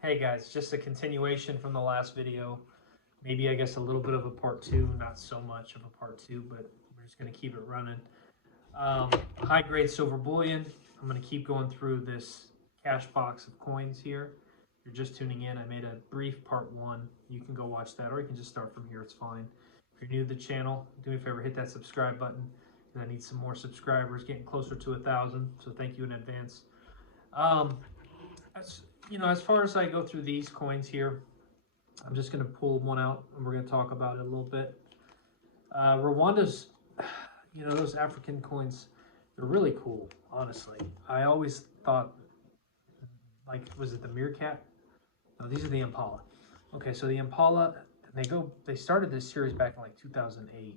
Hey guys, just a continuation from the last video. Maybe I guess a little bit of a part two, not so much of a part two, but we're just gonna keep it running. High grade silver bullion. I'm gonna keep going through this cash box of coins here. If you're just tuning in, I made a brief part one. You can go watch that, or you can just start from here, it's fine. If you're new to the channel, do me a favor, hit that subscribe button, because I need some more subscribers, getting closer to 1,000, so thank you in advance. Um, as, as far as I go through these coins here, I'm just going to pull one out and we're going to talk about it a little bit. Rwanda's, those African coins, they're really cool, honestly. I always thought, like, was it the meerkat? No, these are the Impala. Okay, so the Impala, they started this series back in like 2008.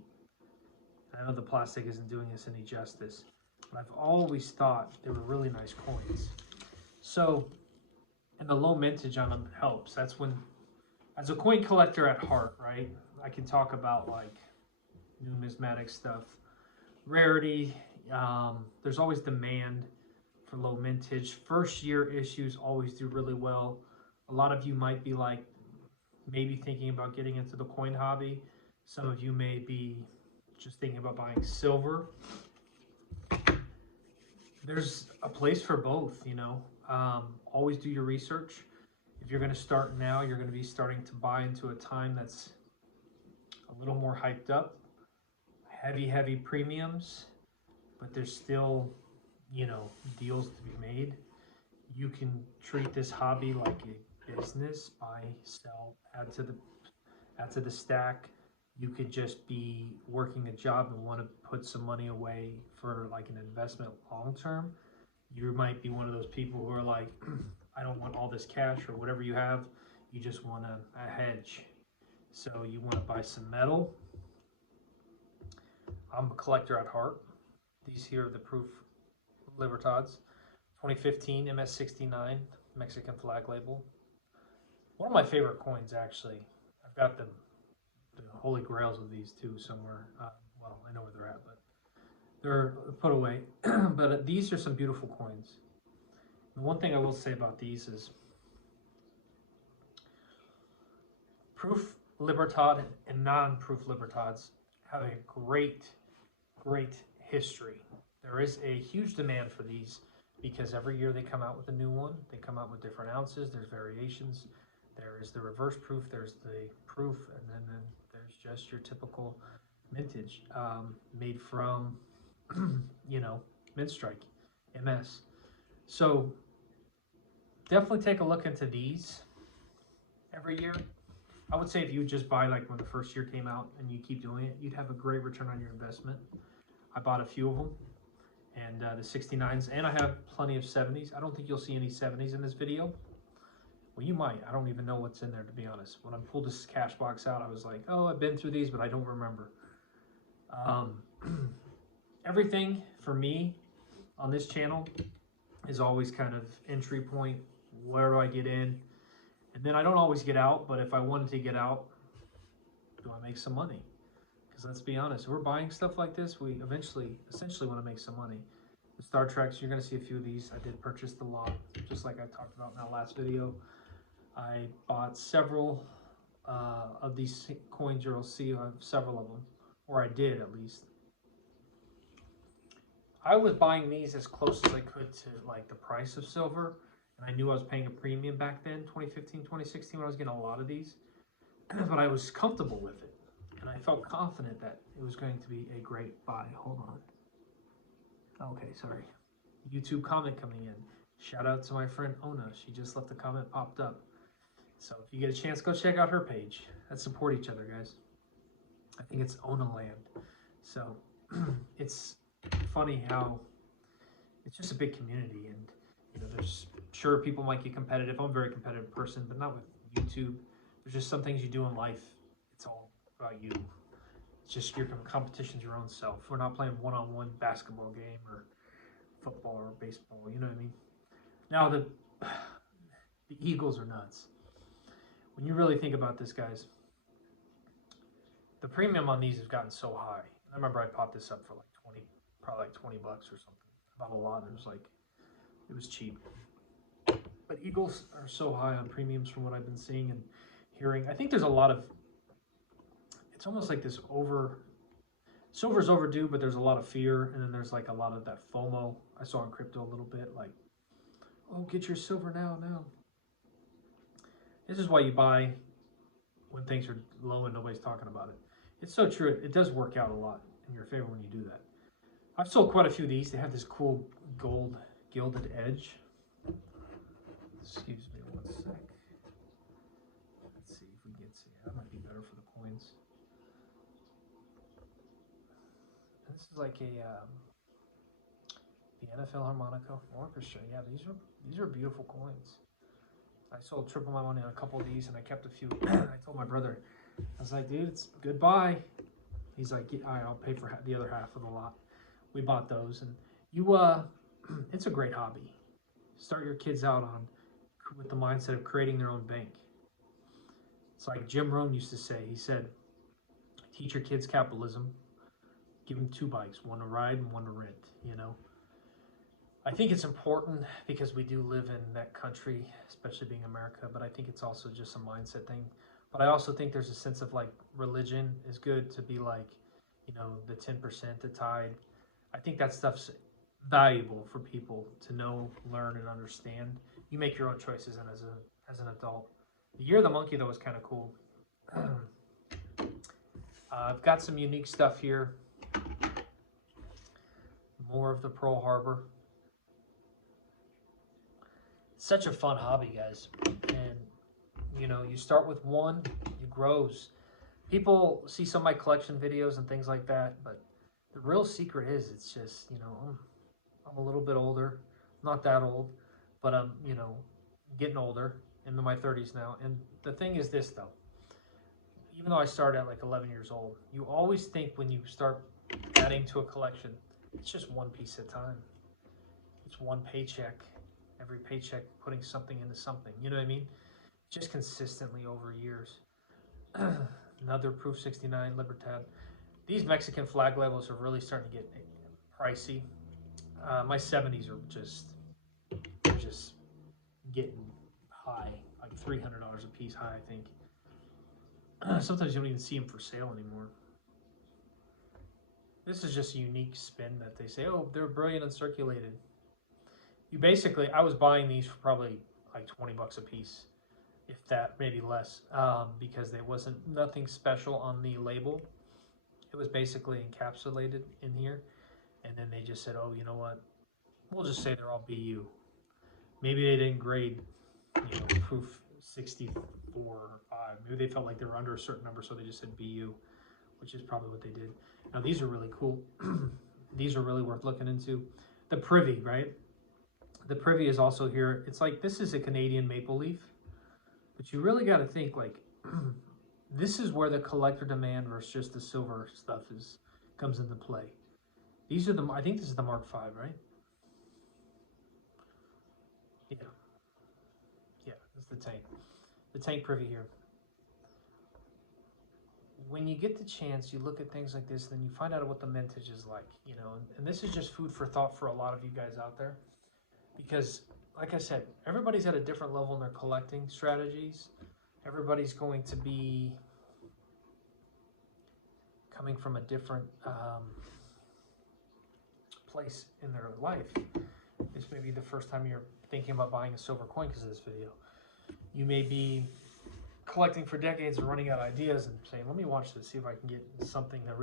I know the plastic isn't doing us any justice, but I've always thought they were really nice coins. So, and the low mintage on them helps. That's when, as a coin collector at heart, right, I can talk about like numismatic stuff, rarity. There's always demand for low mintage. First year issues always do really well. A lot of you might be like maybe thinking about getting into the coin hobby. Some of you may be just thinking about buying silver. There's a place for both, always do your research. If you're going to start now, you're going to be starting to buy into a time that's a little more hyped up, heavy premiums, but there's still, deals to be made. You can treat this hobby like a business, buy, sell, add to the stack. You could just be working a job and want to put some money away for like an investment long term. You might be one of those people who are like, I don't want all this cash or whatever you have. You just want a hedge. So you want to buy some metal. I'm a collector at heart. These here are the Proof Libertads. 2015 MS69 Mexican flag label. One of my favorite coins, actually. I've got the holy grails of these too somewhere. Well, I know where they're at, but they're put away. But these are some beautiful coins. The one thing I will say about these is Proof Libertad and non-Proof Libertads have a great history. There is a huge demand for these because every year they come out with a new one. They come out with different ounces. There's variations. There is the reverse proof. There's the proof, and then there's just your typical mintage made from, mint strike, MS. So definitely take a look into these every year. I would say if you just buy like when the first year came out and you keep doing it, you'd have a great return on your investment. I bought a few of them, and the 69s, and I have plenty of 70s. I don't think you'll see any 70s in this video. Well, you might. I don't even know what's in there, to be honest. When I pulled this cash box out, I was like, oh, I've been through these, but I don't remember. Everything for me on this channel is always kind of entry point. Where do I get in? And then I don't always get out, but if I wanted to get out, do I make some money? Because let's be honest, if we're buying stuff like this, we essentially want to make some money. The Star Treks, you're going to see a few of these. I did purchase the lot, just like I talked about in that last video. I bought several of these coins. You'll see I have several of them, or I did at least. I was buying these as close as I could to like the price of silver, and I knew I was paying a premium back then, 2015, 2016, when I was getting a lot of these, but I was comfortable with it, and I felt confident that it was going to be a great buy. Hold on. Okay, sorry. YouTube comment coming in. Shout out to my friend Ona. She just left a comment, popped up. So if you get a chance, go check out her page. Let's support each other, guys. I think it's Ona Land. So it's funny how it's just a big community, and there's sure people might get competitive. I'm a very competitive person, but not with YouTube. There's just some things you do in life. It's all about you. It's just your competition's your own self. We're not playing one-on-one basketball game or football or baseball. You know what I mean? Now the Eagles are nuts. When you really think about this, guys, the premium on these has gotten so high. I remember I bought this up for like probably like $20 or something. I bought a lot, and it was cheap. But Eagles are so high on premiums from what I've been seeing and hearing. I think there's a lot of, it's almost like this silver's overdue, but there's a lot of fear. And then there's like a lot of that FOMO. I saw in crypto a little bit like, oh, get your silver now. This is why you buy when things are low and nobody's talking about it. It's so true. It does work out a lot in your favor when you do that. I've sold quite a few of these. They have this cool gold gilded edge. Excuse me one sec. Let's see if we can see. That might be better for the coins. And this is like a the NFL harmonica orchestra. Yeah, these are beautiful coins. I sold triple my money on a couple of these, and I kept a few. I told my brother, I was like, dude, it's goodbye. He's like, all right, I'll pay for the other half of the lot. We bought those, and it's a great hobby. Start your kids out with the mindset of creating their own bank. It's like Jim Rohn used to say. He said, teach your kids capitalism. Give them 2 bikes, one to ride and one to rent, you know. I think it's important because we do live in that country, especially being America, but I think it's also just a mindset thing. But I also think there's a sense of like religion is good to be like, you know, the 10%, the tithe. I think that stuff's valuable for people to know, learn, and understand. You make your own choices, and as an adult. The Year of the Monkey, though, is kind of cool. I've got some unique stuff here. More of the Pearl Harbor. Such a fun hobby, guys. And, you know, you start with one, it grows. People see some of my collection videos and things like that, but the real secret is it's just, you know, I'm a little bit older, not that old, but I'm, you know, getting older, into my 30s now. And the thing is this, though, even though I started at like 11 years old, you always think when you start adding to a collection, it's just one piece at a time. It's one paycheck, every paycheck putting something into something, you know what I mean? Just consistently over years. Another Proof 69 Libertad. These Mexican flag labels are really starting to get pricey. My 70s are just getting high, like $300 a piece high, I think. Sometimes you don't even see them for sale anymore. This is just a unique spin that they say, oh, they're brilliant and circulated. You basically, I was buying these for probably like 20 bucks a piece, if that, maybe less, because there wasn't nothing special on the label. It was basically encapsulated in here, and then they just said, oh, you know what, we'll just say they're all BU. Maybe they didn't grade, you know, Proof 64 or 5. Maybe they felt like they were under a certain number, so they just said BU, which is probably what they did. Now, these are really cool. These are really worth looking into. The Privy, right? The Privy is also here. It's like, this is a Canadian maple leaf, but you really got to think like, this is where the collector demand versus just the silver stuff comes into play. These are I think this is the Mark V, right? Yeah, that's the tank. The tank Privy here. When you get the chance, you look at things like this, then you find out what the mintage is like, you know, and this is just food for thought for a lot of you guys out there. Because, like I said, everybody's at a different level in their collecting strategies. Everybody's going to be coming from a different place in their life. This may be the first time you're thinking about buying a silver coin because of this video. You may be collecting for decades and running out of ideas and saying, let me watch this, see if I can get something to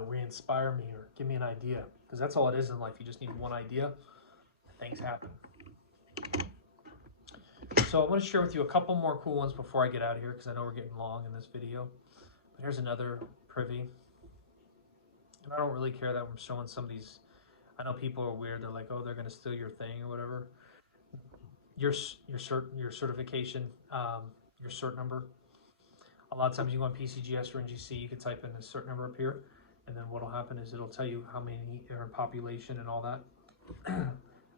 re-inspire me or give me an idea. Because that's all it is in life. You just need one idea. Things happen. So I'm going to share with you a couple more cool ones before I get out of here, because I know we're getting long in this video. But here's another Privy. And I don't really care that I'm showing some of these. I know people are weird. They're like, oh, they're going to steal your thing or whatever. Your certification, your cert number. A lot of times you go on PCGS or NGC, you can type in a cert number up here, and then what'll happen is it'll tell you how many are in population and all that.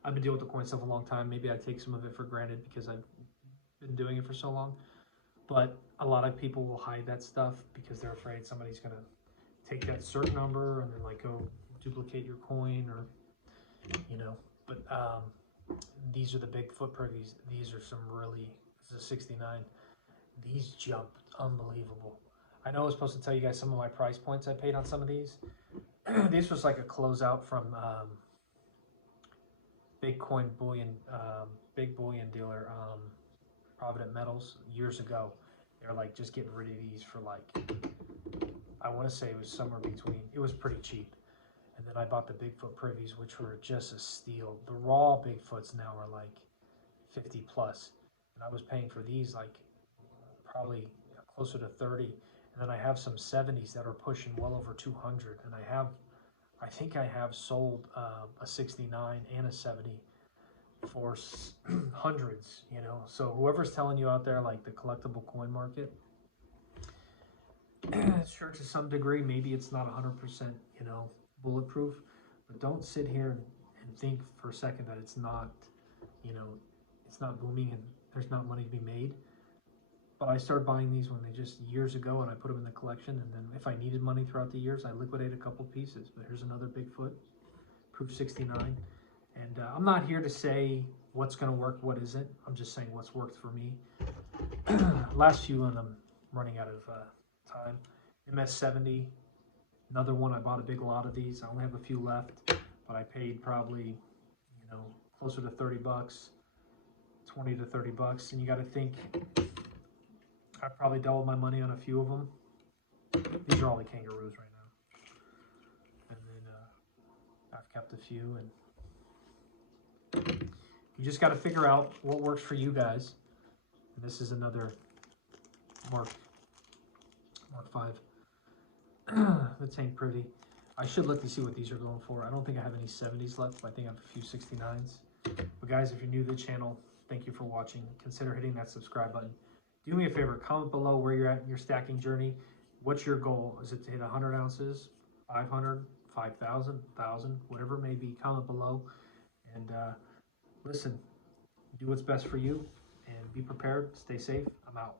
I've been dealing with the coin stuff a long time. Maybe I take some of it for granted because I've been doing it for so long. But a lot of people will hide that stuff because they're afraid somebody's gonna take that cert number and then like go duplicate your coin or, you know. But These are the Bigfoot privies. These are some really, this is a 69. These jumped unbelievable. I know I was supposed to tell you guys some of my price points I paid on some of these. This was like a closeout from Bitcoin bullion, big bullion dealer, Provident Metals years ago. They're like just getting rid of these for like, I want to say it was somewhere between, it was pretty cheap. And then I bought the Bigfoot privies, which were just a steal. The raw Bigfoots now are like 50 plus. And I was paying for these like probably closer to 30. And then I have some 70s that are pushing well over 200. And I think I have sold a 69 and a 70 for hundreds, you know. So whoever's telling you out there, like the collectible coin market, sure, to some degree, maybe it's not 100%, you know, bulletproof, but don't sit here and think for a second that it's not, you know, it's not booming and there's not money to be made. But I started buying these when they just years ago, and I put them in the collection. And then if I needed money throughout the years, I liquidate a couple pieces. But here's another Bigfoot, proof 69. And I'm not here to say what's going to work, what isn't. I'm just saying what's worked for me. Last few, and I'm running out of time. MS70, another one. I bought a big lot of these. I only have a few left, but I paid probably, you know, closer to 30 bucks, 20 to 30 bucks. And you got to think, I probably doubled my money on a few of them. These are all the kangaroos right now. And then I've kept a few. And you just got to figure out what works for you guys. And this is another Mark 5. The tank privy. I should look to see what these are going for. I don't think I have any 70s left, but I think I have a few 69s. But guys, if you're new to the channel, thank you for watching. Consider hitting that subscribe button. Do me a favor, comment below where you're at in your stacking journey. What's your goal? Is it to hit 100 ounces, 500, 5,000, 1,000, whatever it may be? Comment below. And listen, do what's best for you and be prepared. Stay safe. I'm out.